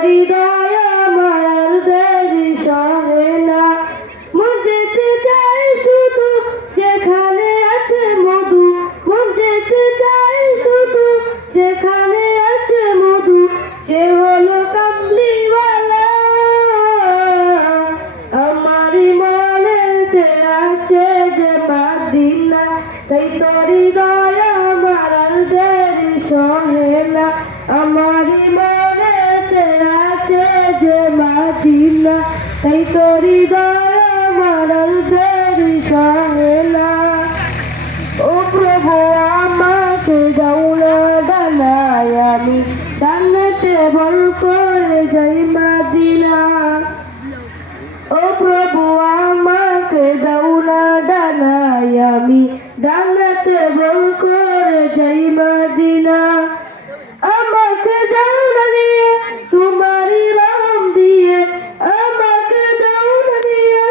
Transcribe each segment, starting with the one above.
তোরি দয়া আমার দেরি সহে না মন যেতে চাই শুধু যেখানে আছে মধু মন যেতে চাই শুধু যেখানে আছে মধু সে হলো কামলিওয়ালা আমারই মনেতে আছে যে মদিনা তাই তোরি দয়া আমার দেরি সহে না আমারই মনেতে আছে যে মদিনা তাই তোরি দয়া আমার দেরি সহে না ও প্রভু আমাকে দাওনা ডানায় আমি ডানাতে ভর করে যাই মদিনা ও প্রভু আমাকে দাওনা ডানায় আমি ডানাতে ভর করে যাই মদিনা আমাকে দাওনা নিয়ে তোমারই রহম দিয়ে আমাকে দাওনা নিয়ে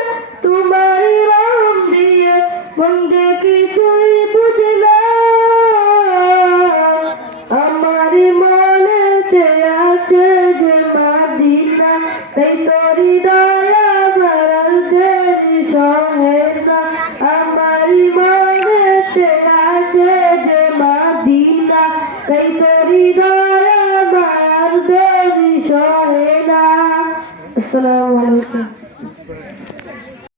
তোমারই রহম দিয়ে মন্দে কিছুই বুঝি না আমারই মনেতে আছে যে মদিনা তাই তোরি দয়া আমার দেরি সহে না আমারই মনেতে আছে যে মদিনা তাই তোরি দয়া আমার দেরি সহে না। আসসালামু আলাইকুম।